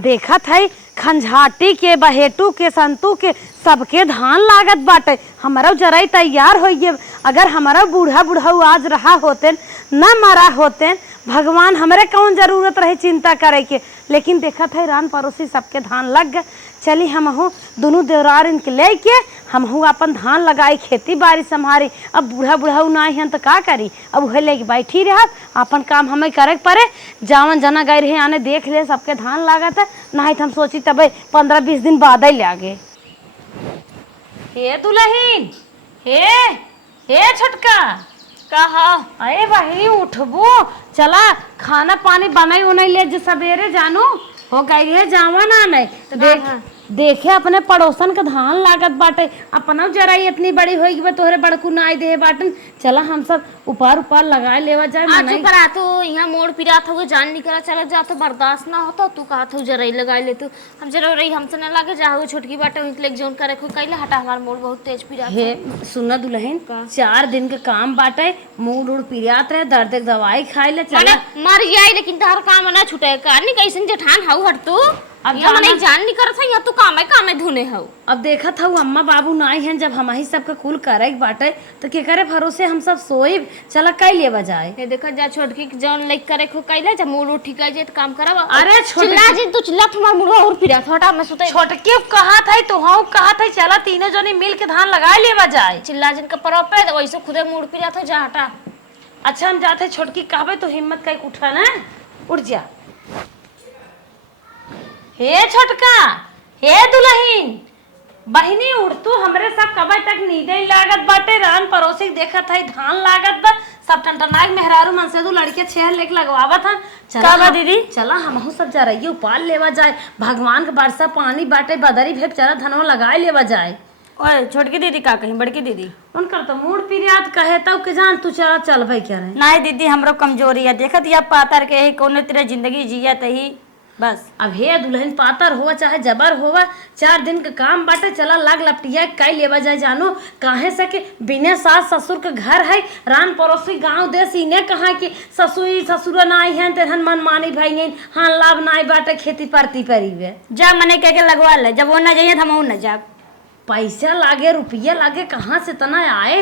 देखा था खंझाटी के बहेटू के संतू के सबके धान लागत बाटे। हमारा जरा तैयार होइए। अगर हमारा बूढ़ा बुढ़ऊ आज रहा होते न मरा होते, भगवान हमरे कौन जरूरत रहे चिंता करे के। लेकिन देखा था रान पड़ोसी सबके धान लग गए। चली हम दोनों देवरार इनके ले के हम अपन धान लगाई, खेती बाड़ी संभारी। अब बूढ़ा बुढ़ऊ ना हैं तो का करी, अब वह लेके बैठी रह, अपन काम हमें करे पड़े। जावन जना गए रहे आने देख ले सबके धान लागत है, नहीं तो हम सोची तब 15-20 दिन बाद ही लागे। हे दुल्हन, हे छोटका कहा, अरे भाई उठबो, चला खाना पानी बनाई उनाई ले जो सवेरे जानो हो गई है जावा ना नहीं तो देखे अपने पड़ोसन का धान लागत बाटे। अपना जरा इतनी बड़ी होगी बा तोहरे बड़कू ना आई दे बाटन। चला हम सब ऊपर लगाए लेवा जाए। आज पर आ तो यहाँ मोड़ पिरा था, जान नहीं करा चला जा तो बर्दाश्त ना होता। तू कहा था जरा लगाए ले, तू हम जरा रही हमसे ना लागे जा छोटकी बाटे उनके जोन करे खो कैले हटा। हमार मोड़ बहुत तेज पिरा हे सुना दुल्हन, 4 दिन का काम बाटे, मूड उड़ पिरात रहे, दर्द दवाई खाए ले चला मर जाए। लेकिन तार काम ना छूटे कर नहीं कैसे जेठान हाउ हट तू। अब जान नहीं करत है, या तू काम है धुने हो। अब देखा था अम्मा बाबू नाई हैं, जब हम ही सबका कुल करे बाटे तो के करे भरोसे हम सब सोई। चला कई ले बजाए। ये देखा जा छोटकी जौन लाइक करे खो कैले जा मूड उठ ठीक है तो काम करब। अरे चिल्ला जी तू चिल्ला तुम्हार मुड़वा और पिरा हटा मैं सुते। छोटके कहा था तो हां कहा था चला तीनों जने मिल के धान लगाए ले बजाए। चिल्ला जिन का परप पे वैसे खुदे मूड पिरा था जा हटा। अच्छा हम जाते छोटकी कहबे तो हिम्मत कई उठा ना, उठ जा। हे छोटका, हे दुल्हन, बहिनी उड़ तू, हमरे सब कबे तक नींदे लागत बाटे। रान पड़ोसी देखत है धान लागत बा, सब टनटनाक मेहरारू मन से दू लड़के 6 लेके लगवावत हन। चला दीदी चला हमहू सब जा रही उपाल लेवा जाए। भगवान के बरसा पानी बाटे, बदरी भेप चला धनवा लगाए लेवा जाए। ओए छोटकी दीदी का कहीं बड़की दीदी उनकर तो मूड पिरियात कहे तब के जान तू चल भाई क्या रहे। नहीं दीदी हमरो कमजोरी है, देखत या पातर के ही कोनो तेरे जिंदगी जियत ही बस। अब हे दुल्हन पातर हुआ चाहे जबर हुआ, 4 दिन का काम बाटे, चला लाग लपटिया कई लेवा जाए। जानो काहे से कि बिना सास ससुर के घर है, रान पड़ोसी गांव देश इने कहा कि ससुर नाई हैं तेहन मन मानी भाई हाँ लाभ नाई बाटे खेती परती परी जा मने कह के लगवा ले। जब वो न जाइए हम न जा। पैसा लागे रुपया लागे कहाँ से तना आए,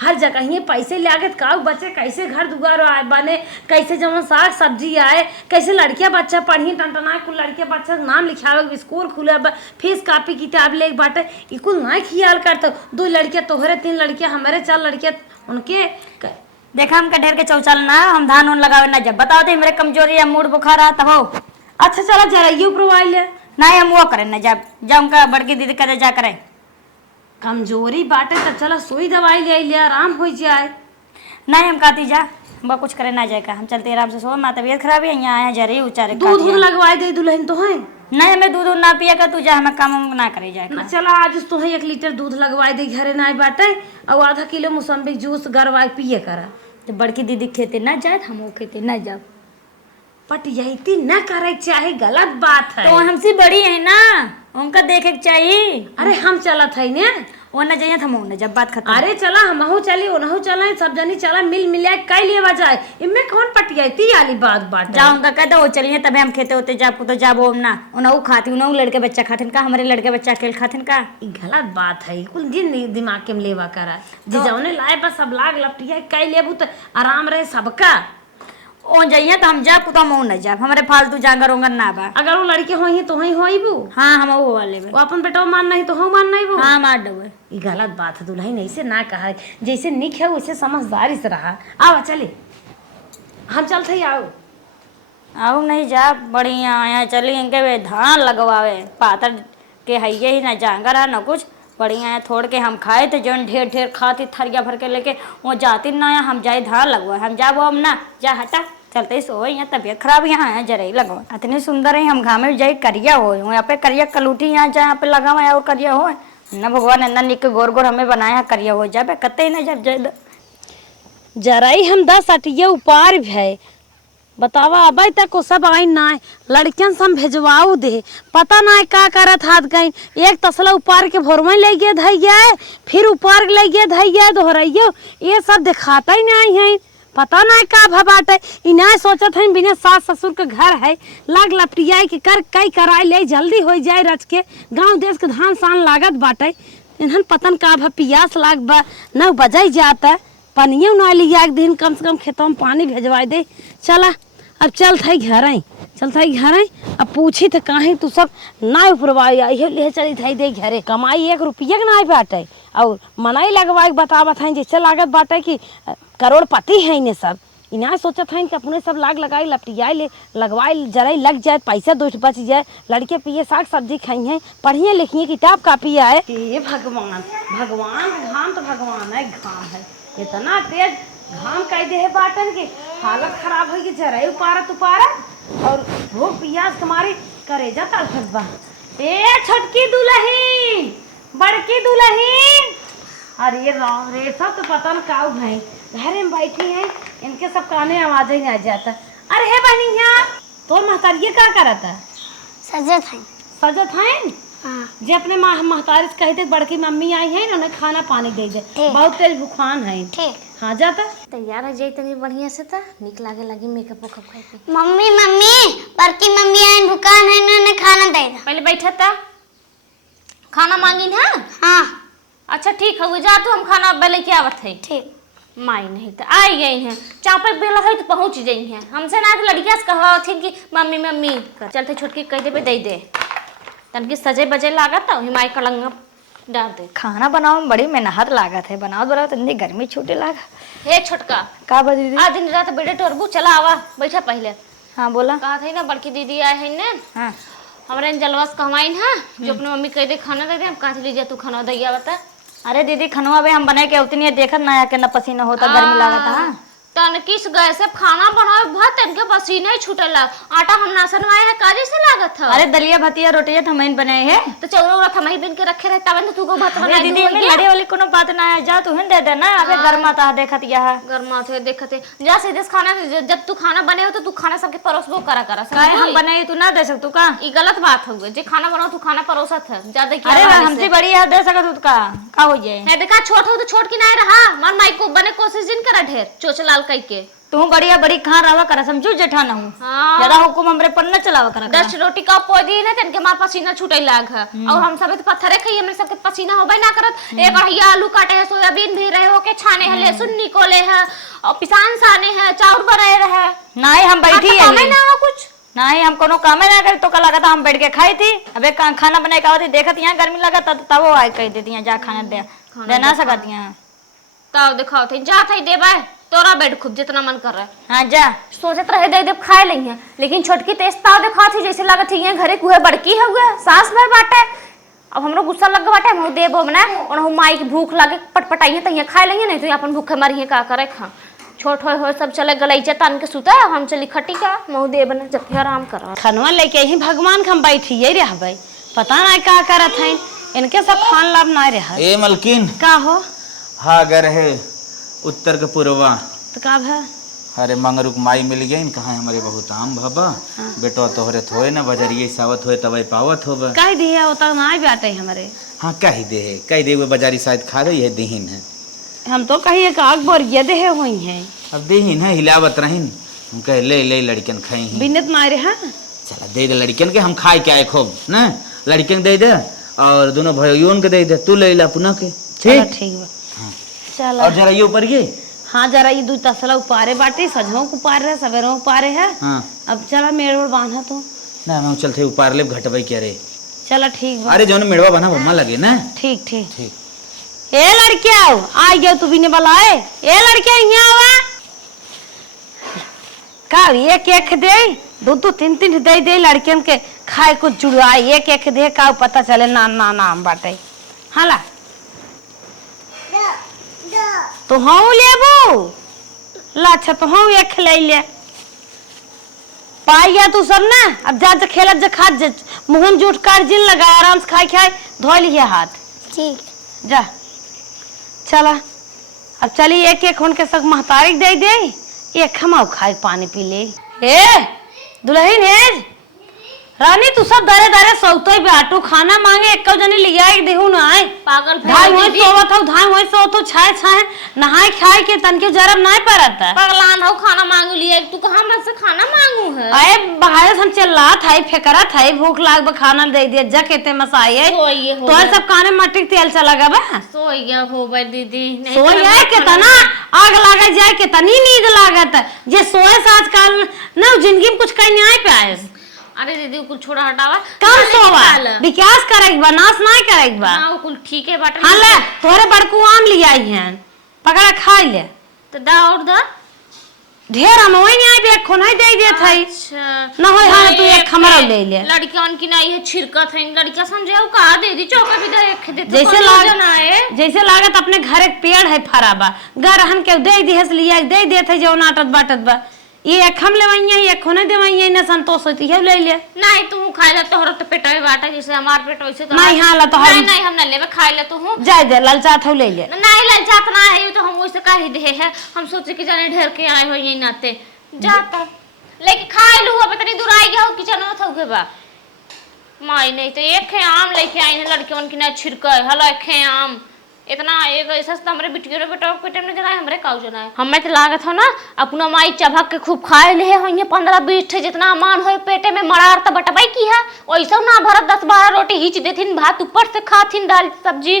हर जगह ही पैसे लागे का बच्चे कैसे घर दुआर आए बने, कैसे जब साग सब्जी आए, कैसे लड़कियां बच्चा पढ़ी टनटना कुल लड़कियां बच्चा नाम लिखावे स्कूल खुले फीस कापी किताब ले बाटे कुल ना ख्याल करते। 2 लड़कियां तोहरे 3 लड़कियां हमारे 4 लड़कियां उनके देखा हम ढेर के चौचल ना हम धान उन लगावे ना। जब बताओ थे मेरे कमजोरी है मूड बुखार आता हो। अच्छा चला जरा यू प्रोवाइड ले नहीं हम वो करें ना। जब उनका बड़की दीदी करे जा करे कमजोरी बाटे तो चला सुई दवाई ले आराम हो जाए। नहीं हम कहती जा वो कुछ करे ना जाएगा, हम चलते आराम से सो। माँ तबीयत खराब है यहाँ आया जरे उचारे दूध लगवाए दे दुल्हन तो है। नहीं हमें दूध ना पिया कर तू जा, हमें काम ना करे जाए। चला आज तो है 1 लीटर दूध लगवाए दे घरे ना बाटे और आधा किलो मौसम्बी जूस गरवाए पिए करा। तो बड़की दीदी खेते ना जाए हम वो खेते ना जाओ पट यही न करे चाहे गलत बात है। तो हमसे बड़ी है ना उनका देखे चाहिए। अरे हम चलत है ने वो न जाइए हम न जब बात खत्म। अरे चला हमहू चली ओनहू चला सब जनी चला मिल मिला कई लेवा जाए। इनमें कौन पटियाती वाली बात जाऊंगा कहते वो चलिए तबे हम खेते होते जाब तो जाबो ना उनहू खाती उनहू लड़के बच्चा खातिन का हमारे लड़के बच्चा अकेले खातिन का। गलत बात है कुल दिन दिमाग के लेवा करा जिजौने लाए बस सब लाग लपटिया कई लेबू तो आराम रहे सबका। ओ जाइए तो हम जाब तो हम न जाब, हमारे फालतू जागर होंगे ना बा। अगर वो लड़के होई तो ही होईबू। हाँ हम वो वाले वो अपन बेटा मान नहीं तो हो मान नहीं वो। हाँ मार दो। ये गलत बात है दुल्हन, ऐसे ना कहा, जैसे निक है वैसे समझदारी से रहा। आओ चले हम चलते ही आओ। आओ नहीं जा बढ़िया यहाँ चली इनके धान लगवावे पातर के है ही ना जांगर है ना कुछ बढ़िया है। थोड़ के हम खाए थे जो ढेर ढेर खाती थरिया भर के लेके वो जाती ना हम जाए धान लगवा हम जाबो हम ना जा हटा चलते ही सो यहाँ तबीयत खराब यहाँ है जरा ही लगवा इतनी सुंदर है हम घामे जाए करिया हो यहाँ पे करिया कलूठी यहाँ यहाँ पे लगा हुआ और करिया हो न भगवान इतना निक गोर गोर हमें बनाया करिया हो जाए कते ही ना जब जाए जरा ही हम 10 अटिया उपार भय बतावा अब तक को सब आई ना लड़कियन से हम भेजवाऊ दे पता ना का करत हाथ गई। एक तसला उपार के भोरवा ले गए धैया फिर उपार ले गए धैया दोहराइयो ये सब दिखाता ही नहीं है। पता नहीं का भबाटे इना सोचत है बिना सास ससुर के घर है लाग लपटियाई के कर कई कराई ले जल्दी हो जाए रच के गांव देश के धान सान लागत बाटे इन्हन पतन का भ पियास लाग बा न बजाई जाता पनिया ना लिया एक दिन कम से कम खेतों में पानी भेजवाई दे। चला अब चल थे घर आई अब पूछी तो कहीं तू सब ना उपरवाई आई ले चली थी दे घरे कमाई 1 रुपया के ना बाटे और मनाई लगवाई बतावत हैं जैसे लागत बाटे कि करोड़पति है इन्हें सब इन्हें सोचत हैं कि अपने सब लाग लगाई लपटियाई ले लगवाई जराई लग जाए पैसा 2 बच जाए लड़के पिए साग सब्जी खाई हैं पढ़िए लिखिए किताब कापी आए। ये भगवान घाम तो भगवान है घाम है इतना तेज घाम कह दे है बाटन के हालत खराब हो गई जराई उपारा और वो पियास तुम्हारी करेजा तड़फत बा। ए छोटकी दुल्हन बड़की दुल्हन अरे राम रे सब तो पता न काऊ भाई घर में बैठी हैं इनके सब काने आवाज ही नहीं आ जाता। अरे हे बहनिया तो महतारी का करता सजत है हाँ। जे अपने महतारी से कहते बड़की मम्मी आई है ना उन्हें खाना पानी दे दे बहुत तेज भूखान है। ठीक हाँ जाता तैयार हो जाई तनी बढ़िया से त निक लागे लगी मेकअप उकअप करके। मम्मी बड़की मम्मी आइन दुकान है ना खाना दे दे। पहले बैठा था खाना मांगी ना। हाँ अच्छा ठीक है वो जा तू हम खाना बेले के आवत है। ठीक माई नहीं तो आई गई हैं चापे बेला है तो पहुंच गई हैं हमसे ना तो लड़कियां से कहा थी कि मम्मी चलते छोटकी कह दे दे दे तन की सजे बजे लागत है माई कलंग डाल दे। खाना बनाओ में बड़ी मेहनत लागत है बनाओ तो इतनी गर्मी छूटे लागा। हे छोटका का बा दीदी? आज दिन रात बेटे टोरबू चला आवा बैठा पहले। हाँ बोला। कहा था ना बड़की दीदी आए हैं ना हाँ हमारे जलवास कहवाइन है जो अपने मम्मी कह दे खाना दे दे हम कहा लीजिए तू खाना दैया बता। अरे दीदी खनवा बे हम बनाए के उतनी देखत ना आके ना पसीना होता गर्मी लागत। हाँ तन किस गए से खाना बनाए बहुत इनके पसीने ही छूटे लग आटा हम नासन आए है काजे से लागत था। अरे दलिया भतिया रोटिया थमइन बनाए है तो चौरा उरा थमाई बिन के रखे रहता बन तू को भात बना दीदी में लड़े वाली कोनो बात ना है जा तू हिन दे दे ना अबे गर्मा ता देखत यह गर्मा थे देखते जा सीधे खाना जब तू खाना बने हो तो तू खाना सबके परोसबो करा काहे हम बनाई तू ना दे सकतू का ई गलत बात हो जे खाना बनाओ तू खाना परोसत है ज्यादा क्या। अरे हमसे बड़ी है दे सकत तू का हो जाए है देखा छोट हो तो छोट की नहीं रहा मन माई को बने कोशिश जिन करा ढेर चोचलाल कई के तू बढ़िया बड़ी खा रहा करा समझू जेठा ना हूँ ज्यादा हुकुम हमरे पर न चलावा करा 10 रोटी का पोदी ना तन के मार पसीना छूटे लाग है और हम सब तो पत्थरे खाई हमरे सबके पसीना होबे ना करत। एक हइया आलू काटे है सोयाबीन भी रहे हो के छाने है लहसुन निकोले है और पिसान साने है चाउर बनाए रहे नहीं हम बैठी है ना हो कुछ नहीं हम कोनो काम ना करे तो का लगा था हम बैठ के खाई थी अबे खाना बनाए का होती देखत यहाँ गर्मी लगा तब वो आए कह देती हैं जा खाना दे ना सकती हैं तब दिखाओ थे जा थे देबे तोरा बेड खूब जितना मन कर रहा है। हाँ जा सोचत रहे दे दे खाए लेंगे लेकिन छोटकी तेज ताव दिखा थी जैसे लगा थी ये घरे कुहे बड़की है हुए सास भर बाटे अब हमरो गुस्सा लग बाटे हम देबो बना और हम माई की भूख लागे पटपटाइए त ये खाए लेंगे नहीं तो अपन भूखे मरिए का करे खा छोट हो सब चले गलैचे तान के सुता हम चली खटी का मऊ दे बना जब आराम कर खनवा लेके ही भगवान हम बैठिए रहबै पता ना का करत हैं इनके सब खान लाभ ना रह। ए मलकिन का हो हाँ घर है उत्तर के पूर्वा तो का भा अरे मंगरुक माई मिल गई कहाँ हमारे बहुत आम बाबा बेटो तोहरे थोए ना बजरिए सावत होए तब पावत हो कह दिए वो तक ना बाटे हमारे। हाँ कह दे वो बाजारी शायद खा रही है दीहिन है हम तो कहिए का अकबर ये दे हुई हैं अब दीहिन है हिलावत रहीन हम कह ले लड़कन खाई हैं बिनत मारे। हाँ चला दे लड़कन के हम खाए के आए खूब ना लड़कन दे दे और दोनों भाइयों के दे दे तू ले ला पुनः के ठीक बा चलो और जरा ये ऊपर ये हाँ जरा ये 2 तसला उपारे बाटे सजों को पार रहे सवेरों उपारे है। हाँ अब चला मेड़ बांधा तो ना मैं चलते ऊपर ले घटबई क्या रे चला ठीक बा अरे जो मेड़वा बना बम्मा लगे ना ठीक ठीक ठीक। ए लड़किया आ गया तू भी ने बुलाए ए लड़किया यहाँ आवा का एक दे 2-3 दे लड़कियन के खाए कुछ जुड़वाए एक दे का पता चले नाम बाटे। हाला तो हाँ लेबू लाच्छा तो हाँ एक ले ले पाई गया तू सब ना अब जा खेलत जा खा मुहन जूठ काट जिन लगा आराम से खाए धो लिया हाथ। ठीक जा चला अब चली एक उनके सब महतारी दे एक खमाओ खाए पानी पी ले। हे दुल्हन है रानी तू सब दरे दरे सोतो बाटू खाना मांगे एक जने लिया एक देहू ना आए पागल धाई वही सोवत हो धाई वही सोवत हो छाए छाए नहाए खाए के तन के जरब नहीं पड़ता पगलान हो खाना मांगू लिए तू कहां मन से खाना मांगू है अरे बाहर हम चिल्लात है फेकरा था भूख लाग बा खाना दे दिया जा केते मसाई है सोइए हो तो सब काने मट्टी के तेल चला गबा सोइए हो भाई दीदी नहीं सोए है कितना आग लागे जाए कितनी नींद लागत जे सोए से आजकल ना जिंदगी में कुछ कहीं नहीं आए पाए अरे दीदी कुछ छोड़ा हटावा कम सोवा विकास करेग बा नाश नहीं करेग बा हां कुल ठीक है बाटे हां ले तोरे बड़कू आम ले आई हैं पकड़ा खा ले तो दा और दा ढेर हम वही नहीं आई बे खोनाई दे दे थई अच्छा ना होय हां तू एक खमरा ले ले लड़कियन की नहीं है छिरकत है लड़कियां समझे का दे दी चौका भी देख दे जैसे लागत अपने घर एक पेड़ है फराबा गरहन के दे दी हस लिया दे दे थे जो नाटत बाटत बा ये एक हम लेवैया एक खोने देवैया न संतोष होती है ले ले नहीं तू खाए ले तोहर तो पेट में बाटा जैसे हमार पेट वैसे तो नहीं हां ला तो नहीं हम न लेबे खाए ले तू हूं जाय दे ललचात हो ले ले नहीं ललचात ना है तो हम वैसे काहे दे है हम सोचे कि जाने ढेर के आए हो यही नाते जाता लेके खाए लू अब इतनी दूर आई गया हो किचन में थोगे बा माई नहीं तो एक है आम लेके आई ने लड़कियों की ना छिड़का हला एक है आम इतना एक ऐसा तो हमरे बिटियो रे बेटा पेट में जना हमरे काउ जना है हमें तो लागत हो ना अपना माई चबक के खूब खाए ले होइए 15-20 ठे जितना मान होए पेटे में मरार त बटबाई की है ओइसा ना भरत 10-12 रोटी हिच देथिन भात ऊपर से खाथिन दाल सब्जी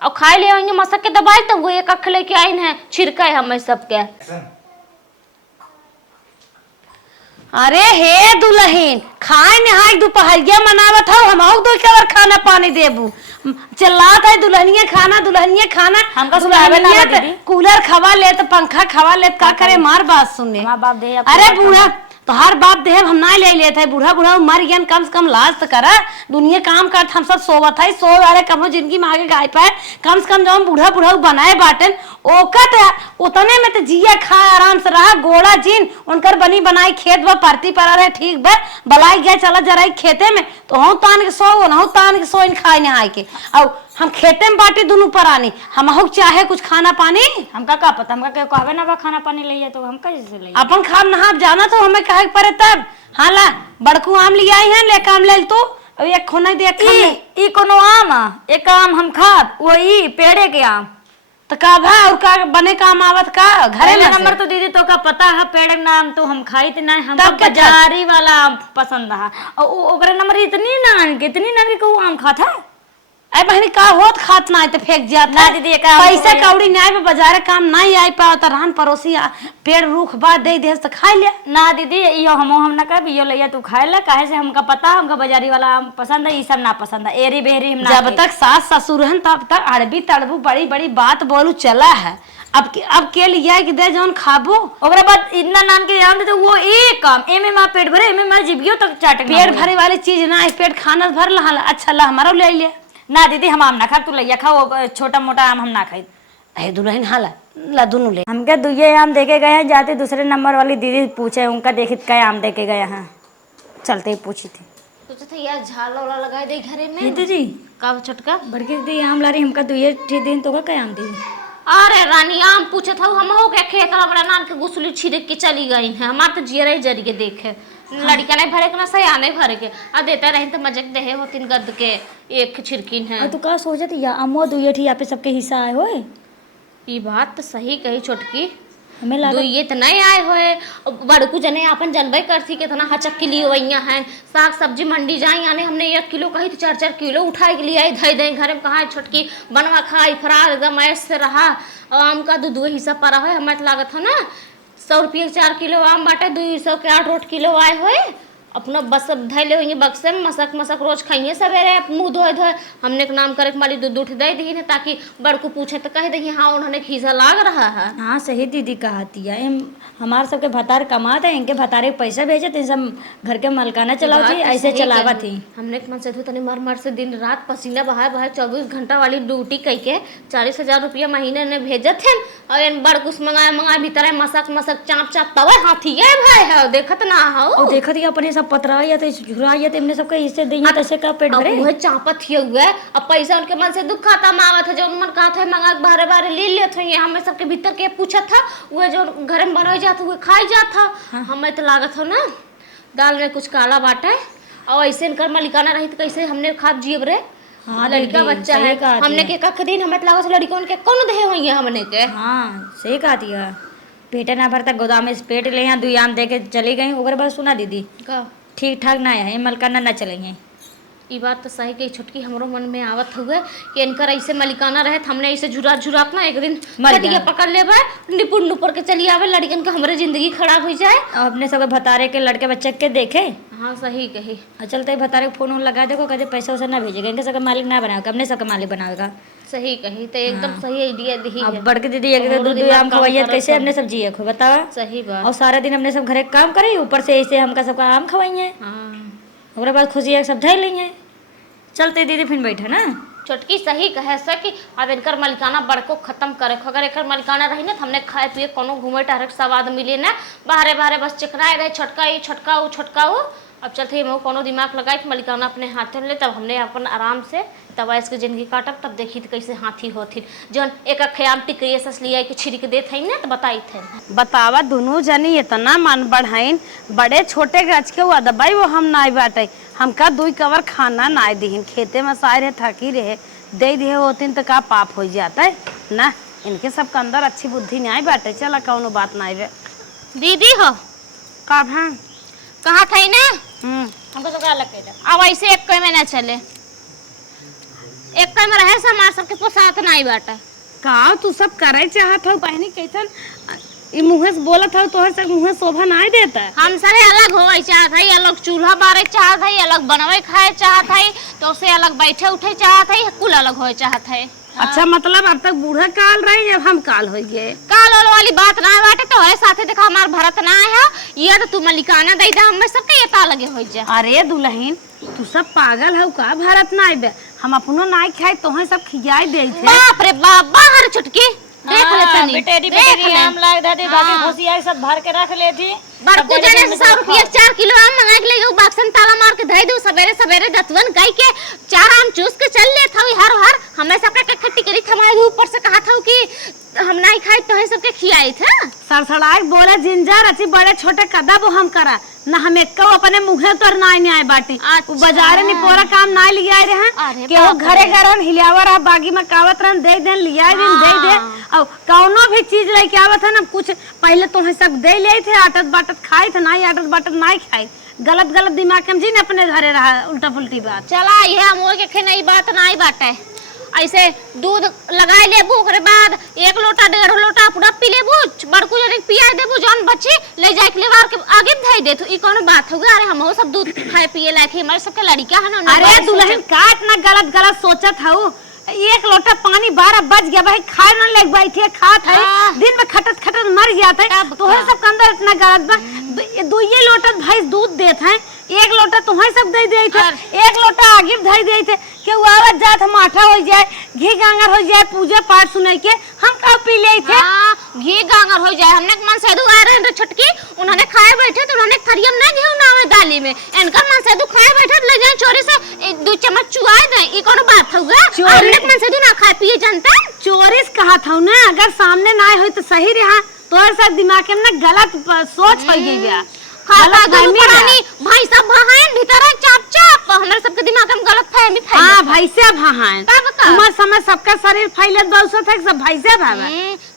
और खाए ले होइए मसक के दबाई तो वो एक अख लेके आइन है छिड़का है हमें सबके अरे हे दुल्हन खाए नहाए दोपहरिया मनावत हो हम और दो कवर खाना पानी देबू चिल्लात है दुल्हनिया खाना हमका सुनावे ना बा दीदी। कूलर खवा ले तो पंखा खवा ले का करे मार बात सुनने माँ बाप दे अरे बूढ़ा तो हर बाप दे हम ना ले लेते बूढ़ा बूढ़ा मर गया कम से कम लाज तो करा दुनिया काम करत हम सब सोवत है सो वाले कम जिंदगी में आगे गाय पाए कम से कम जो बूढ़ा बूढ़ा बनाए बाटन ओकत उतने में तो जिया खाए आराम से रहा गोड़ा जीन उनकर बनी बनाई खेत बा परती पर रहे ठीक बा बलाई गया चला जरा खेते में तो हूँ तान के सो न तान के सो इन खाए नहाए के और हम खेते में बाटी दोनों पर आनी हम हो चाहे कुछ खाना पानी हमका का पता हमका के कहवे ना बा खाना पानी ले तो हम कैसे ले अपन खाम नहा जाना तो हमें कहे पड़े तब हाँ ला बड़कू आम ले आई हैं ले काम ले तू अब एक खोना दे ई कोनो आम एक आम हम खाब वही पेड़े के आम तो का भा और का बने काम आवत का घरे में नंबर तो दीदी तो का पता है पेड़ के नाम तो हम खाई थे नहीं हम तब क्या बाजारी वाला आम पसंद है और ओकरे नंबर इतनी नान के वो आम खाता है अरे बहनी का होत खात ना तो फेंक जाता ना दीदी एक आम पैसा कौड़ी नहीं पे बाजार काम नहीं आई पाओ तो रहन पड़ोसी पेड़ रूख बात दे दे तो खा ले ना दीदी यो हम ना कह यो लैया तू खाए ले काहे से हमका पता हमका बाजारी वाला आम पसंद है ई सब ना पसंद है एरी बेरी हम ना जब तक सास ससुर हैं तब तक अड़बी तड़बू बड़ी बड़ी बात बोलू चला है अब के लिया कि दे जौन खाबो ओकरे बाद इतना नान के आम दे तो वो एक काम एमे मां पेट भरे एमे मां जिबियो तक चाटे पेट भरे वाली चीज ना है पेट खाना भर ला अच्छा ला हमारा ले ले ना दीदी हम आम ना खा तू लैया खा वो छोटा मोटा आम हम ना खाई अरे दुल्हन हाला ला दोनों ले हमके दुइये आम देके गए हैं जाते दूसरे नंबर वाली दीदी पूछे उनका देखित क्या आम देके गए हैं चलते ही पूछी थी सोचे थे यार झाला वाला लगा दे घरे में दीदी जी का छोटका बड़की दीदी आम ला रही हमका दुइये दिन तो का क्या आम दी अरे रानी आम पूछे था हम हो के खेत बड़ा नान के गुसली छिड़क के चली गई है हमार तो जियरे जरिए देखे लड़का नहीं भरे के ना सही आने भरे के आ देते रहे तो मजक दे हो तीन गद के एक छिड़किन है तू का सोचत या अमो दुइये ठी पे सबके हिस्सा आए होए ये बात तो सही कही छोटकी हमें लगा दुइये तो नहीं आए होए बड़कू जने अपन जनबे करती कितना हचक के लिए वैया है साग सब्जी मंडी जाए आने हमने 1 किलो कही तो 4-4 किलो उठाए के लिए आई धई दे घर में कहा छोटकी बनवा खाई फरार एकदम ऐसे से रहा आम का दो हिस्सा पड़ा है हमें तो लागत है ना 100 रुपये 4 किलो आम बाटे 200 के 8 किलो आए हुए अपना बस धै ले होंगे बक्से में मसक रोज खाइए सवेरे मुंह धोए हमने के नाम करे माली दूध उठ दे दी ताकि बड़को पूछे तो कह देंगे हाँ उन्होंने खीसा लाग रहा है हाँ सही दीदी कहती है हमारे सबके भतार कमाते हैं इनके भतारे पैसा भेजे थे सब घर के मलकाना चलाओ थी ऐसे चलावा थी हमने मन से तनी मर से दिन रात पसीना बहाए 24 घंटा वाली ड्यूटी कह के 40,000 रुपया महीने ने भेजे थे और बड़कुछ मंगाए भीतर मसक चाप तब हाथी भाई है देखत ना हो देखत ही अपने सब पतरा या तो झुरा या तो इनने सबके हिस्से देंगे तैसे का पेट भरे वह चापत ही हुआ अब पैसा उनके मन से दुख खाता मांगा था जो मन कहा था मंगा बारे बारे ले लेते हैं हमें सबके भीतर के पूछा था वह जो घर में बनाई जाता वो खाई जाता हमें तो लागत हो ना दाल में कुछ काला बाटा और ऐसे इनकर मालिकाना रही तो कैसे हमने खाब जियब रे। हाँ लड़का दीदी, बच्चा सही है, कहा हमने दिया। के कख दिन हमें लागो से लड़कों के कौन दे हुई है हमने के। हाँ सही कहा दिया। पेटे ना भरता गोदाम में से पेट ले यहाँ दुयाम दे के चली गई ओकर बाद सुना दीदी का ठीक ठाक ना है मलकाना ना चलेंगे। ई बात तो सही कही छोटकी, हमरो मन में आवत हुए कि इनकर ऐसे मलिकाना रहे हमने ऐसे झुरा झुरात ना एक दिन मर कटिया जाए। पकड़ लेबे निपुण नुपुर के चली आवे लड़कन के हमरे जिंदगी खराब हो जाए। अब अपने सब भतारे के लड़के बच्चे के देखे हाँ सही कही। और चलते ही भतारे को फोन लगा देखो कहते पैसा वैसा ना भेजेगा इनके सबका मालिक ना बनाएगा अपने सबका मालिक बनाएगा। सही कही तो एकदम सही आइडिया दी अब है। बड़के दीदी एक हमरो दूध दिमाग आम काम खवाइए करत कैसे है। अपने सब जिए खो बतावा। सही बात। और सारा दिन अपने सब घरे काम करे ऊपर से ऐसे हमका सबका आम खवाइए हाँ ओकरे बाद खुशी सब धै लेंगे। चलते दीदी फिर बैठे ना छोटकी सही कहे से कि अब इनकर मलिकाना बड़को खत्म करे। अगर एकर मलिकाना रही ना तो हमने खाए पिए कोनो घूमे टहरे के स्वाद मिले ना बाहरे बाहरे बस चिकनाए रहे छोटका ई छोटका वो छोटका वो। अब चलते ही कोनो दिमाग लगाए कि मलिकाना अपने हाथे में ले तब हमने अपन आराम से तब इसके जिंदगी काटब तब देखी कैसे हाथी होती जौन एक ख्याम टिकरी सस लिया कि छिड़क देत है ना तो बताई थे। बतावा दोनों जनी इतना मन बढ़ाइन बड़े छोटे गज के हुआ दबाई वो हम नाई बाटे हमका दुई कवर खाना नाई दीहिन खेते में सारे रहे थकी रहे दे दिए होतीन तो का पाप हो जाता है ना। इनके सबके अंदर अच्छी बुद्धि नहीं बाटे चला कौनो बात नहीं रे। दीदी हो का भां कहाँ थे ना हमको सबका अलग कह अब ऐसे एक में ना चले एक में रहे से हमारे सबके पोसात नहीं बाटा। का तू सब करे चाहत हो पहनी कैसन ई मुँहे से बोलत हो तोहर से मुँहे शोभा नहीं देता है। हम सरे अलग होवे चाहत है अलग चूल्हा बारे चाहत है अलग बनवे खाए चाहत है तो से अलग बैठे उठे चाहत है कुल अलग होए चाहत है। अच्छा मतलब अब तक बूढ़ा काल रही जब हम काल हो गए काल वाली बात ना बाटे तो है साथे देखा हमार भरत ना है ये तो तू मलिकाना दई दा हम सबके ये ता लगे हो जा। अरे दुल्हन तू सब पागल हो का भारत नाई बे हम अपनो नाई खाए तोहे सब खियाई दे थे। बाप रे बाप बाहर छुटकी देख ले तनी बेटेरी देख बेटेरी ले। आम लाग दादी भाभी खुशियाँ सब भर के रख ले थी बड़कू जने से 100 रुपया 4 किलो आम मंगा के ले गयो बाक्सन ताला मार के धई दो सवेरे सवेरे दतवन गाय के 4 आम चूस के चल ले था हर हमें सबके खट्टी करी थमाए ऊपर से कहा था कि हम नहीं खाई तो है सबके खियाई था। सड़सड़ाई बोले जिंजर अच्छी बड़े छोटे कदा वो हम करा ना हम एक अपने मुँहे तर नाई नहीं आए बाटी अच्छा। बाजारे में पूरा काम नाई लिया रहे अरे के वो घरे घरन हिलावा रहा बागी में कावत रहन दे देन लिया दिन दे दे और कौनो भी चीज लेके आवत है ना कुछ पहले तो है सब दे ले थे आटत बाटत खाए थे नहीं आटत बाटत नहीं खाए गलत गलत दिमाग के जी ने अपने घरे रहा उल्टा पुल्टी बात। चला ये हम के खेने ई बात नहीं बाटे ऐसे दूध लगाए लेबू ओकरे बाद 1 लोटा 1.5 लोटा पूरा पी लेबू बड़कू जने पिया देबू जौन बच्ची ले जाए के लेवार के आगे धई दे तो ई कोनो बात हो गया। अरे हम सब दूध खाए पिए लायक हमारे सबके लड़का है ना। अरे दुल्हन का इतना गलत गलत सोचत हूँ 1 लोटा पानी 12 बज गया भाई खाए ना ले बैठिए खात है दिन में खटत खटत मर जाता है तुम्हें सब के अंदर इतना गलत बा 2 लोटा भाई दूध देत है 1 लोटा तुम्हें सब दे दे थे 1 लोटा आगे धई दे थे के आवाज जात हम आठा हो जाए घी गांगर हो जाए पूजा पाठ सुने के हम का पी ले थे घी गांगर हो जाए हमने मन से आ रहे छटकी उन्होंने खाए बैठे तो उन्होंने थरियम ना घेऊ ना दाली में इनका मन से खाए बैठे ले जाए चोरी से 2 चम्मच चुआए दे ई कोनो बात होगा हमने मन से ना खाए पिए जानता चोरी से कहा था ना अगर सामने ना हो तो सही रहा तोहर सा दिमाग में ना गलत सोच हो गई बा गलत फहमी भाई सब भाहन भीतर चाप चाप हमारे सबके दिमाग में गलत फहमी फैल। हां भाई से भाहन तुम्हार समझ सबका शरीर फैलत बहुत है सब भाई से भावा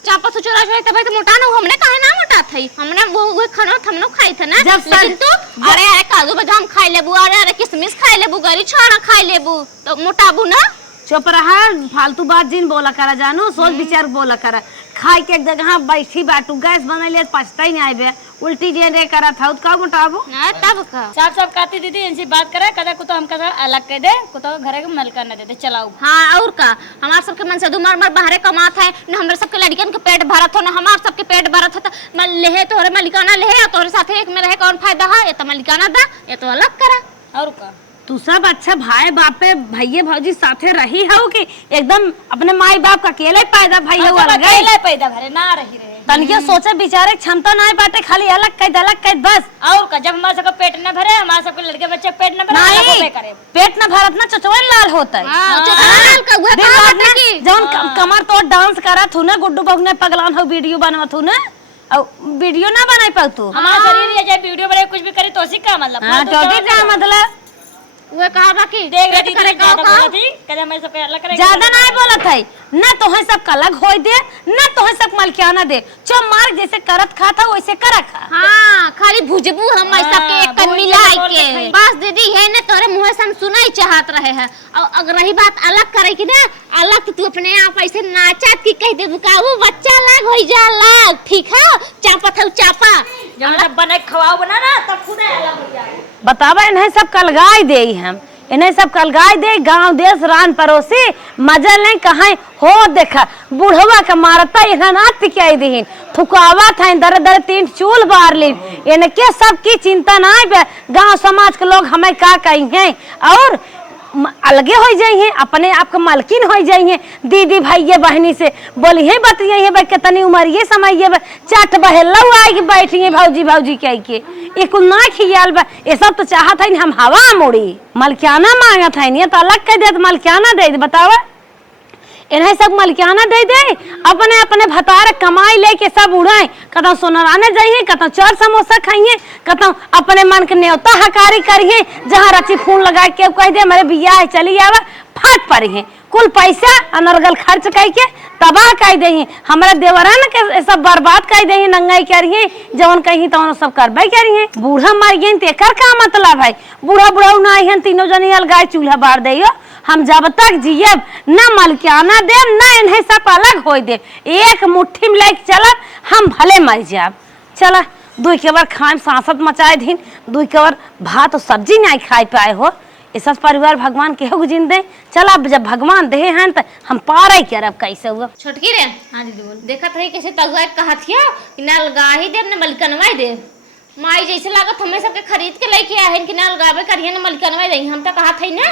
चापा से चोरा चोरा तब तो मोटा ना हमने काहे ना मोटा थई हमने वो खाना हमनो खाई थे ना लेकिन तू अरे काजू बादाम खाई लेबू अरे किशमिश खाई लेबू गरी छोड़ा खाई लेबू तो मोटाबू ना। चुप रहा फालतू बात जिन बोला करा जानू सोच विचार बोला करा खाई के एक जगह बैठी बाटू गैस बनैले पछता ही नहीं आबे उल्टी जे रे करा था का मोटाबो ना तब का साफ साफ कहती दीदी इनसे बात करे कदा को तो हम कदा अलग कह दे को तो घरे के मल करने दे चलाओ। हाँ और का हमार सबके मन से दुमर मर बाहरे कमात है ना हमारे सबके लड़कियन के पेट भरत हो ना हमार सबके पेट भरत हो मैं लेहे तोरे मलिकाना लेहे तोरे साथे एक में रहे कौन फायदा है ये तो मलिकाना दा ये तो अलग करा और का तू सब अच्छा भाई बापे भैये भौजी साथे रही हो कि एकदम अपने माई बाप का अकेले पैदा भाई हो अलग अकेले पैदा भरे ना रही रहे तनिके सोचे बेचारे क्षमता नहीं बाटे खाली अलग कह बस और का जब हमारे सबका पेट न भरे हमारे सबके लड़के बच्चे पेट न भरे नहीं करे पेट न भरत ना चचवन लाल होता है लाल का हुआ दिन रात ना जौन कमर तो डांस करत हूं ना गुड्डू बगने पगलान हो वीडियो बनवत हूं ना और वीडियो ना बनाई पाऊ तू हमारा शरीर ये जब वीडियो बने कुछ भी करे तो उसी का मतलब हां तो का मतलब वो कहा बाकी देख पेट दीदी करे ज्यादा गाँव बोला का थी कदम मैं सब पे अलग करे ज्यादा ना बोलत है ना तोहे सब कलग होई दे ना तोहे सब मलकियाना दे चो मार जैसे करत खाता वैसे करा खा। हाँ खाली भुजबू हम ऐसा के एक भुज मिलाई बोल के के खाई। बस दीदी है ना तोरे मुंह से हम सुनाई चाहत रहे हैं और अगर रही बात अलग करे की ना अलग तो तू अपने आप ऐसे नाचत की कह दे बुकाऊ बच्चा अलग हो जा अलग ठीक है चापा था चापा जब बने खवाओ बना ना तब खुद अलग हो जाए। बतावा इन्हें सब कलगाई दे हम इन्हें सब कलगाई दे गांव देश रान पड़ोसी मजा नहीं कहाँ हो देखा बुढ़वा का मारता इन्हें नाथ पिकाई दीन थुकावा था दर दर 3 चूल बार ली इनके सब की चिंता ना है गांव समाज के लोग हमें का कही हैं और अलगे हो जाइए अपने आप के मालकिन हो जाइए दीदी भाई बहनी से बोली है बतियाइए भाई कितनी उम्र ये समय चाट बहेला आई बैठिए भौजी भौजी कह के ये कुल ना खियाल बा ये सब तो चाहत है हम हवा मोड़ी मलकियाना मांगत है नहीं तो अलग कह दे मलकियाना दे बतावा इन्हें सब मलकियाना दे दे अपने अपने भतार कमाई लेके सब उड़ाए कतौ सोनराने जाइए कतौ चार समोसा खाइए कतौ अपने मन के न्योता हकारी करिए जहाँ रची खून लगा के कह दे मेरे बिया है चली आवा फाट पड़ी है कुल पैसा अनर्गल खर्च करके तबाह कर दे हमारे देवरान के सब बर्बाद कर दे नंगाई करिए जवन कहीं तो सब करबे करिए बूढ़ा मर गए तेकर का मतलब है बूढ़ा बुढ़ा ना आई तीनों जनी अलगाय चूल्हा बार दियो हम जब तक जियब ना मलकियाना देव ना इन्हें सब अलग हो दे एक मुट्ठी में लेके चलब हम भले मर जाब चला 2 के बार खाए सांसद मचाए दिन 2 के बार भात और सब्जी नहीं खाए पाए हो ऐसा परिवार भगवान के हो जिंदे चला जब भगवान दे हैं तो हम पार करब कैसे हुआ छोटकी रे हाँ दीदी बोल देखा था कैसे तगुआ कहा थिया कि ना लगा ही दे ना मलकनवा दे माई जैसे लागत हमें सबके खरीद के लेके आए कि ना लगावे करिए ना मलकनवा दे हम तो कहा था ना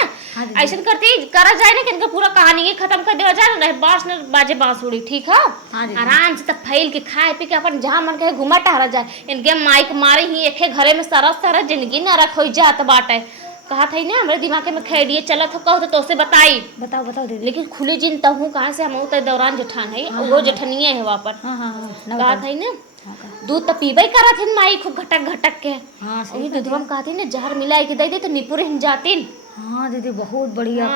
ऐसे करते करा जाए ना कि इनका पूरा कहानी के खत्म कर देवा जाए रहे बांस न बाजे बांसुड़ी ठीक है आराम से तब फैल के खाए पी के अपन जहाँ मन कहे घुमा टहरा जाए इनके माइक मारे ही एक घरे में सारा सारा जिंदगी न रखो जात बाटे कहा था ना हमारे दिमाग में खेडिए चला तो कहो तो से बताई बताओ बताओ दीदी लेकिन खुली जिन तहूँ कहाँ से हम दौरान जेठान है वो जेठनिए है वहाँ पर कहा था ना दूध तो पीबे करा थे माई खूब घटक घटक के हाँ सही दूधवा में कहती ना जहर मिला के दे दे तो निपुर हिन जातीन हाँ दीदी बहुत बढ़िया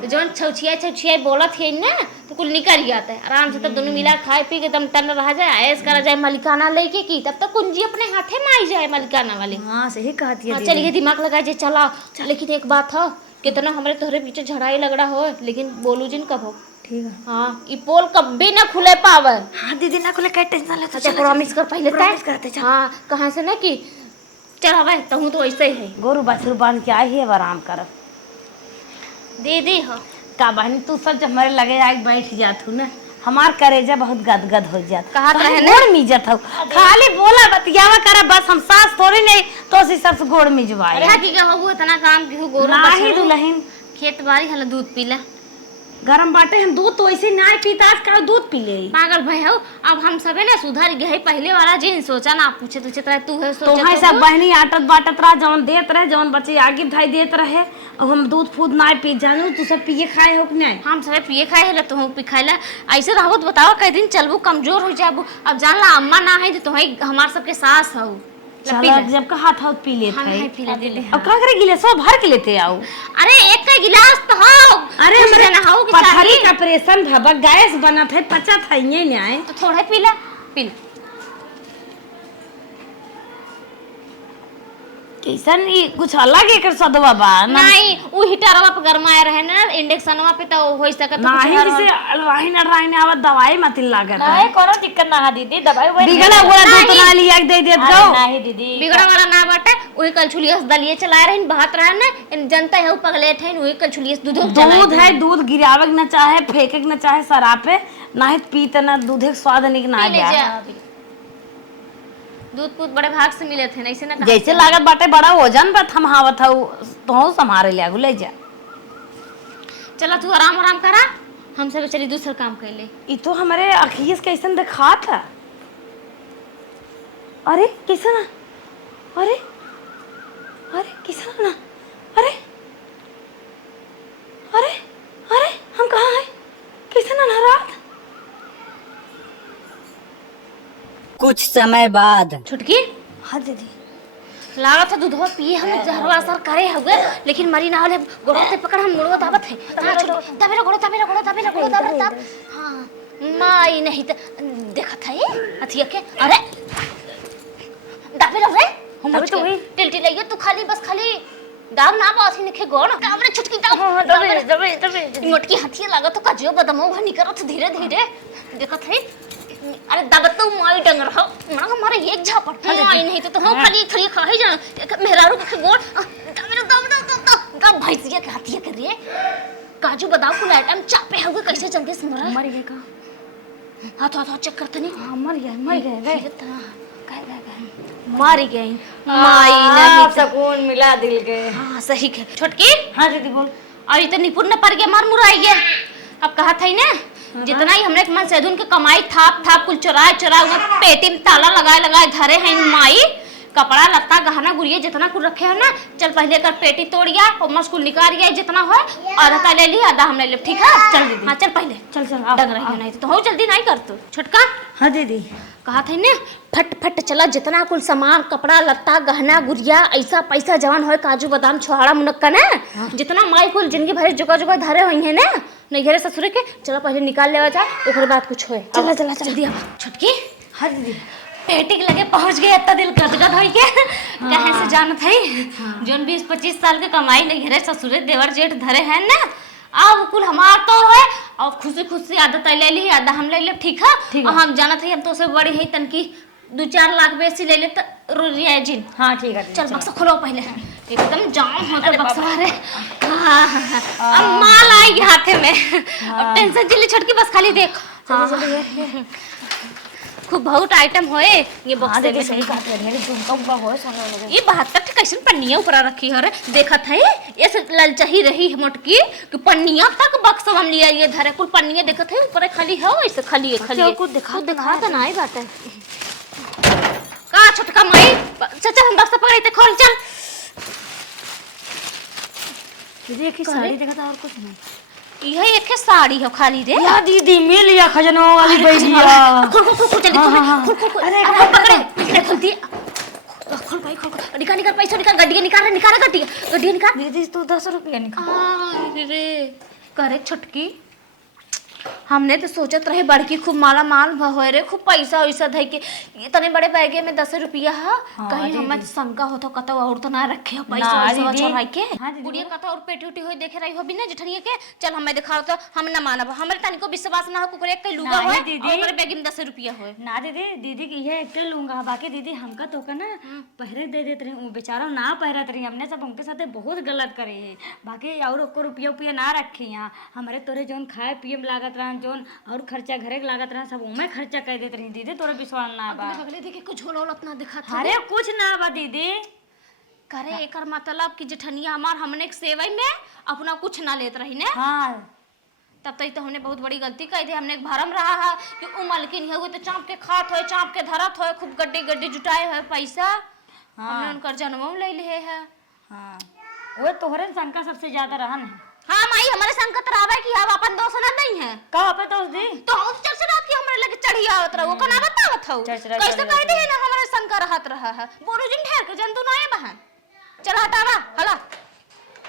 तो जौन छौछिया बोला थे ना तो कुल निकल जाता है आराम से तब दोनों मिला खाए पी के दम टन रह जाए ऐस करा जाए मलिकाना लेके की तब तक कुंजी अपने हाथे में आई जाए मलिकाना वाले हाँ सही कहती है चलिए दिमाग लगा जे चला लेकिन एक बात है कितना हमारे तोहरे पीछे झड़ाई लग रहा हो लेकिन बोलू जिन कब हो ठीक है हाँ ये पोल कभी ना खुले पावे हाँ दीदी ना खुले क्या टेंशन ले अच्छा प्रॉमिस कर पहले प्रॉमिस करते चल हाँ कहाँ से ना कि चल भाई तहूँ तो ऐसे ही है गोरू बछरू बांध के आई है आराम कर दीदी हो का बहनी तू सब जब हमारे लगे आई बैठ जात हूँ ना हमार करेजा बहुत गदगद हो जात कहा कहीं गोड़ मिजत हो खाली बोला बतियावा करे बस हम सास थोड़ी नहीं तो सी सब गोड़ मिजवाए अरे की का हो इतना काम की हो गोरो नाही दुल्हन खेत बाड़ी हला दूध पीला गरम बाटे हम दूध तो ऐसे ना पीता का दूध पी ले पागल भाई हो अब हम सबे ना सुधर गए पहले वाला जिन सोचा ना पूछे तुझे तरह तू है तो सोचा है सब बहनी आटत बाटत रहा जौन देत रहे जौन बच्चे आगे धाई देत रहे अब हम दूध फूद ना पी जानू तू सब पिए खाए हो कि नहीं हम सबे पिए खाए है तो पी खाइला ऐसे रहो तो बताओ कई दिन चलबू कमजोर हो जाबू अब जान ला अम्मा ना है तो हमार सबके सास हो चलो जब कहा था पी लेते हम हैं है पी ले अब का करे गिलास भर के लेते आओ अरे एक का गिलास तो हो अरे कुछ देना हो कि पथरी चाहिए का ऑपरेशन भबक गैस बना था पचा था ये नहीं आए तो थोड़ा पीला पी कैसन ये कुछ अलग एकर सदवा बा ना नहीं वो हीटरवा पे गरमाए रहे ना इंडक्शनवा पे तो हो सकत नहीं जैसे अलवाही न आवत दवाई मत लागत नहीं कोनो दिक्कत ना है दीदी दवाई वही बिगड़ा हुआ दूध ना लिया के दे देत जाओ नहीं दीदी बिगड़ा वाला ना बाटे वही कल छुलियस दलिए चलाए रहे बहात रहे ना इन जनता है पगले थे वही कल छुलियस दूध है दूध गिरावक न चाहे फेंकक न चाहे सराप पे ना पीत न दूध के स्वाद निक ना जा दूध पूत बड़े भाग से मिले थे ऐसे ना जैसे लागत बाटे बड़ा वजन पर थमहावत हूँ तो संभारे ले ले जा चला तू आराम आराम करा हम सब चली दूसरा काम कर ले ये तो हमारे अखियस कैसन दिखा था अरे कैसन अरे अरे कैसन ना अरे अरे अरे हम कहाँ हैं कैसन ना रात कुछ समय बाद छुटकी हाँ दीदी लागत है दूधवा पिए हम जहरवा असर करे हुए, लेकिन मरी ना होले गोड़ो ते पकड़ हम मुड़वा दावत है। तबेरा गोड़ो तब। हां माई नहीं त देखत है अथिया के। अरे दाबेरा रे हम तो टिलटी लइए तू खाली बस खाली दाब ना बाथी नखे गोड़ कामरे छुटकी दाब। हां दबे मोटकी हाथिया लागत तो कजियो बदमो भनी करत धीरे धीरे देखत है। अरे दाबत तो माई डंगर हो ना हमारे एक झापट माई नहीं तो हम खाली थरी खा ही जाना मेहरारू के गोड़ दाबेरा दाब भैंसिया के हाथिया कर रे काजू बादाम को आइटम चापे हुए कैसे जल्दी से मर गए का। हाथ चेक करते नहीं। हाँ मर गए मारी गई माई नहीं सुकून मिला दिल के। हाँ सही के छोटकी। हाँ दीदी बोल। और इतने निपुण न पड़ गया मार मुराई गया। अब कहा था ही ना जितना ही हमने मन सेदुन के कमाई थाप कुल चुराए पेटी में ताला लगाए धरे हैं माई कपड़ा लत्ता गहना गुड़िया जितना कुछ रखे हो ना चल पहले कर पेटी तोड़िया और मस्कुल निकाल गया जितना हो आधा ले लिया आधा हम ले लिया ठीक है। चल दीदी हाँ चल पहले चल डग रही नहीं तो हो जल्दी नहीं कर तू छोटका। हाँ दीदी कहा था ना फट चला जितना कुल सामान कपड़ा लत्ता गहना गुड़िया ऐसा पैसा जवान हो काजू बादाम छोहाड़ा मुनक्का ना जितना माई कुल जिंदगी भरे जुगा धरे हुई है ना नहीं घरे ससुर के चलो पहले निकाल लेवा जा ओकर बाद कुछ होए। चला जल्दी अब छोटकी। हाँ दीदी पेटी के लगे पहुंच गए इतना दिल गदगद होई के कहे से जानत है जोन 20-25 साल के कमाई नहीं घरे ससुरे देवर जेठ धरे हैं ना अब कुल हमार तो है और खुशी आदत ले ली आधा हम ले ले ठीक है और हम जानत है हम तो से बड़ी है तनकी 2-4 लाख बेसी ले ले तो रुरिया जिन। हाँ ठीक है चल बक्सा खोलो पहले एकदम जाम हो गया बक्सा रे। अब माल आई हाथे में अब टेंशन चिल्ली छटकी बस खाली देख। खूब बहुत आइटम होए ये बक्से में सही बात है मेरी झुमका होए सोना लगे ये 72 कैसन पन्निया ऊपर रखी है रे देखत है ये से ललचही रही है मोटकी कि पन्निया तक बक्सा हम लिया ये धरे कुल पन्निया देखत है ऊपर खाली है ऐसे खाली कुछ दिखा तो नहीं बात है का छोटका माई चल हम बक्सा पकड़े थे खोल चल दीदी एक ही साड़ी देखा था और कुछ नहीं यह एक साड़ी है खाली रे या दीदी मिल या खजनो वाली बैठिया खोल अरे पकड़े खोल दिया खोल भाई खोल निकाल पैसा निकाल गड्डी निकाल दीदी तू 10 रुपया निकाल रे करे छटकी हमने तो सोचत रहे बड़की खूब माला माल हो रे खूब पैसा वैसा धई के इतने बड़े बैगे में 10 रुपया है कहीं हमें तो शंका हो तो कतो और तो ना रखे हो पैसा वैसा छोड़ाई के गुड़िया कतो और पेटी उटी होई देखे रही हो बिना जेठनिया के चल हमें दिखाओ तो हम ना मानब हमरे तनी को विश्वास ना हो कुकरे के लुगा हो और बैग में 10 रुपया हो ना दीदी की ये एक लूंगा बाकी दीदी हमका तो का ना पहरे दे देते रहे बेचारा ना पहरत रही हमने सब उनके साथ बहुत गलत करे है बाकी और को रुपया ना रखे यहाँ हमारे तोरे जोन खाए पिए में लागत रहा जोन और खर्चा घरे के लागत रहा सब उमे खर्चा कर देते रही दीदी तोरे विश्वास ना बा अगले देखे कुछ होल अपना दिखा था अरे कुछ ना बा दीदी करे एकर मतलब कि जेठनिया हमार हमने के सेवई में अपना कुछ ना लेत रही ने। हाँ तब तक तो हमने बहुत बड़ी गलती कर दी हमने एक भरम रहा है कि उ मालकिन है वो तो चाँप के खात होए चाँप के धरत होए खूब गड्डी जुटाए है पैसा हमने उनकर जन्मों ले लिए है। हाँ वो तोहरे शंका सबसे ज्यादा रहन है। हाँ माई हमारे संकट रावे कि हम अपन दोस्त ना नहीं है कहाँ पे दोस्त दी तो हम चर्चा की हमारे लगे चढ़ी आवत रहो को ना बतावत हो कैसे कह दी ना हमारे शंका रहत रहा है बोलू जिन ठहर के जंतु ना है बहन चल हटावा हला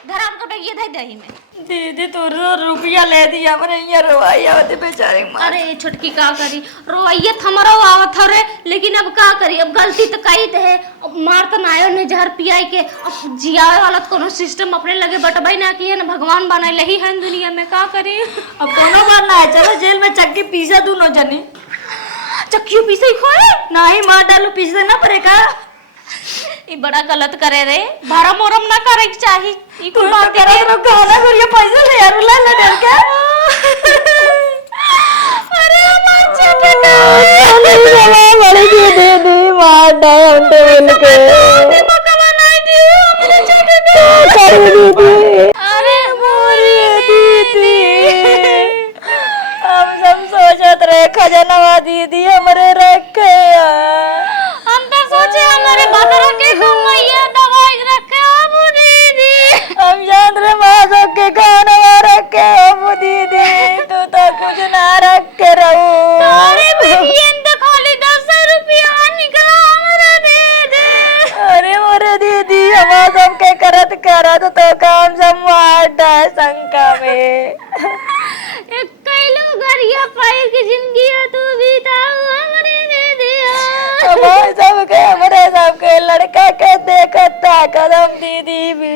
धराम को ये धई दही में दीदी तो रुपया ले दिया हमरे ये रोवाई आवत बेचारे अरे छुटकी का करी रोइयत हमारा आवत रे लेकिन अब का करी अब गलती तो कई है अब मार तो नायो ने जहर पियाई के अब जियावे वाला कोनो सिस्टम अपने लगे बटबाई ना की है ना भगवान बनाए ही है दुनिया में का करी अब कोनो बनना है चलो जेल में चक्की पीसा दोनों जने चक्की पीसे खोए नहीं मार डालो पीस देना पड़ेगा ये बड़ा गलत करे रे भरम ओरम ना करे चाहिए ई कोई बात करा तो गाना करिए पैसे ले यार ला डर के अरे हमार चटका बड़ी दीदी मार दे उनके इनके मकवा नहीं दियो हमरे चटका कर दीदी अरे मोरी दीदी हम सब सोचत रहे खजनवा दीदी हमरे रखे हम तो सोचे हमारे बदर के कमैया दवाई रखे अब दीदी हम जान रहे माँ के खाना रखे अब दीदी तू तो कुछ ना रखे रहू अरे बेटियन तो खाली 10 रुपया निकला हमरा दे दे अरे वो मरद तो काम सब मारता है शंका में। एक कैलो गरिया पाई की जिंदगी है तू बीताऊ हमरे दे दिया। हमारे सबके लड़का के देखता कदम दीदी भी